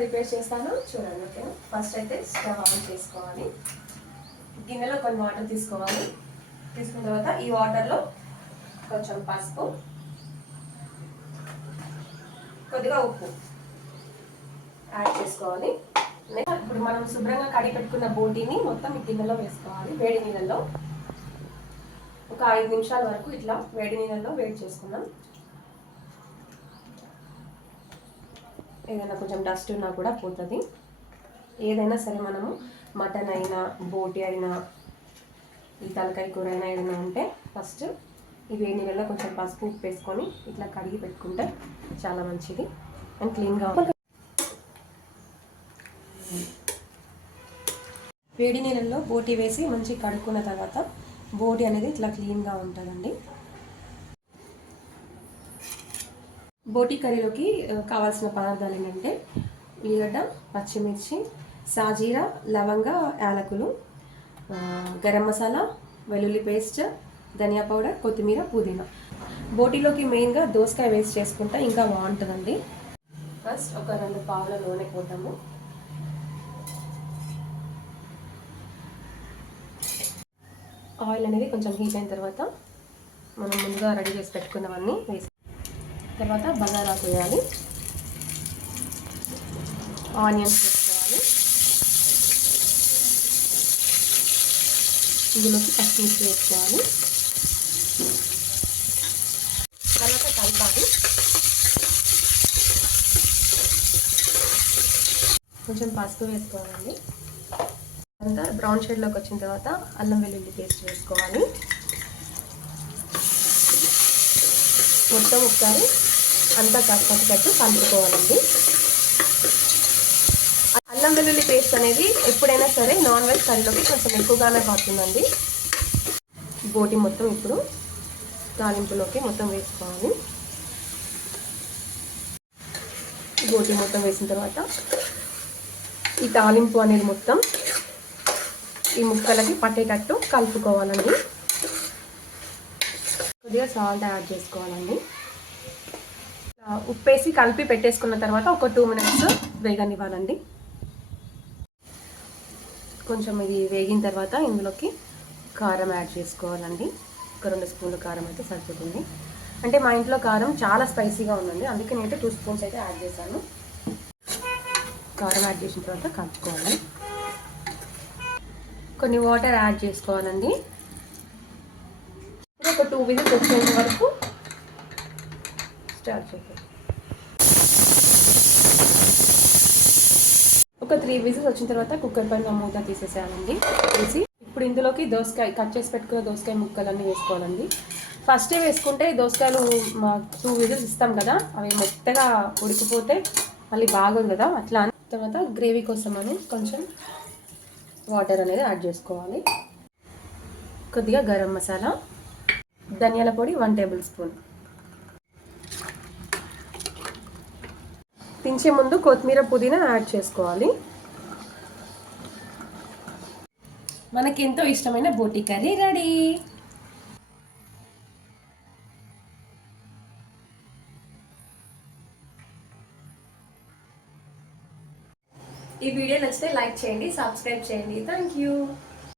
Prepare చేస్తాను చూడండి. ఓకేనా? ఫస్ట్ అయితే స్టవ్ ఆన్ చేసుకోవాలి. గిన్నెలో కొన్ని వాటర్ తీసుకోవాలి. తీసుకున్న తర్వాత ఈ వాటర్లో కొంచెం పసుపు, కొద్దిగా ఉప్పు యాడ్ చేసుకోవాలి. ఇప్పుడు మనం శుభ్రంగా కడిగి పెట్టుకున్న బోటీని మొత్తం ఈ గిన్నెలో వేసుకోవాలి. వేడి నీళ్ళల్లో ఒక 5 నిమిషాల వరకు ఇట్లా వేడి నీళ్ళల్లో వేడి చేసుకుందాం. ఏదైనా కొంచెం డస్ట్ ఉన్నా కూడా పోతుంది. ఏదైనా సరే మనము మటన్ అయినా బోటీ అయినా ఈ తలకాయ కూర అయినా ఏదైనా ఉంటే ఫస్ట్ ఈ వేడి నీళ్ళలో కొంచెం పసుపు ఉప్పు వేసుకొని ఇట్లా కడిగి పెట్టుకుంటే చాలా మంచిది అండ్ క్లీన్గా. వేడి నీళ్ళల్లో బోటీ వేసి మంచిగా కడుక్కున్న తర్వాత బోటీ అనేది ఇట్లా క్లీన్గా ఉంటుందండి. బోటీ కర్రీలోకి కావాల్సిన పదార్థాలు ఏంటంటే ఉల్లిగడ్డ, పచ్చిమిర్చి, సాజీరా, లవంగ, యాలకులు, గరం మసాలా, వెల్లుల్లి పేస్ట్, ధనియా పౌడర్, కొత్తిమీర, పుదీనా. బోటీలోకి మెయిన్గా దోసకాయ వేస్ట్ చేసుకుంటే ఇంకా బాగుంటుందండి. ఫస్ట్ ఒక 2 పావుల నూనె పోద్దాము. ఆయిల్ అనేది కొంచెం హీట్ అయిన తర్వాత మనం ముందుగా రెడీ చేసి పెట్టుకున్నవన్నీ వేసి తర్వాత బగారాకు వేయాలి, ఆనియన్స్ వేసుకోవాలి, ఇందులోకి పచ్చిమిర్చి వేసుకోవాలి, తర్వాత కలపాలి. కొంచెం పసుపు వేసుకోవాలండి. అంతా బ్రౌన్ షేడ్లోకి వచ్చిన తర్వాత అల్లం వెల్లుల్లి పేస్ట్ వేసుకోవాలి. మొత్తం ఒకసారి అంతా కట్టుకట్టు కలుపుకోవాలండి. అల్లం వెల్లుల్లి పేస్ట్ అనేది ఎప్పుడైనా సరే నాన్ వెజ్ కర్రీలోకి కొంచెం ఎక్కువగానే పడుతుందండి. బోటి మొత్తం ఇప్పుడు తాలింపులోకి మొత్తం వేసుకోవాలి. బోటి మొత్తం వేసిన తర్వాత ఈ తాలింపు అనేది మొత్తం ఈ ముక్కలకి పట్టేటట్టు కలుపుకోవాలండి. కొద్దిగా సాల్ట్ యాడ్ చేసుకోవాలండి. ఉప్పేసి కలిపి పెట్టేసుకున్న తర్వాత ఒక 2 మినిట్స్ వేగనివ్వాలండి. కొంచెం ఇది వేగిన తర్వాత ఇందులోకి కారం యాడ్ చేసుకోవాలండి. ఒక 2 స్పూన్ల కారం అయితే సరిపోతుంది. అంటే మా ఇంట్లో కారం చాలా స్పైసీగా ఉందండి, అందుకే నేనైతే 2 స్పూన్స్ అయితే యాడ్ చేశాను. కారం యాడ్ చేసిన తర్వాత కలుపుకోవాలి. కొన్ని వాటర్ యాడ్ చేసుకోవాలండి. ఒక 2 విజిల్స్ వచ్చేంత వరకు స్టార్ట్ చేయాలి. ఒక 3 విజిల్స్ వచ్చిన తర్వాత కుక్కర్ పైన మూత తీసేసేయాలండి. తీసి ఇప్పుడు ఇందులోకి దోసకాయ కట్ చేసి పెట్టుకున్న దోసకాయ ముక్కలన్నీ వేసుకోవాలండి. ఫస్టే వేసుకుంటే దోసకాయలు 2 విజిల్స్ ఇస్తాం కదా, అవి మెత్తగా ఉడికిపోతే మళ్ళీ బాగోదు కదా. అట్లా తర్వాత గ్రేవీ కోసం అని కొంచెం వాటర్ అనేది యాడ్ చేసుకోవాలి. కొద్దిగా గరం మసాలా, ధనియాల పొడి 1 టేబుల్ స్పూన్. దించే ముందు కొత్తిమీర, పుదీనా యాడ్ చేసుకోవాలి. మనకి ఎంతో ఇష్టమైన బోటీ కర్రీ రెడీ. ఈ వీడియో నచ్చితే లైక్ చేయండి, సబ్స్క్రైబ్ చేయండి. Thank you.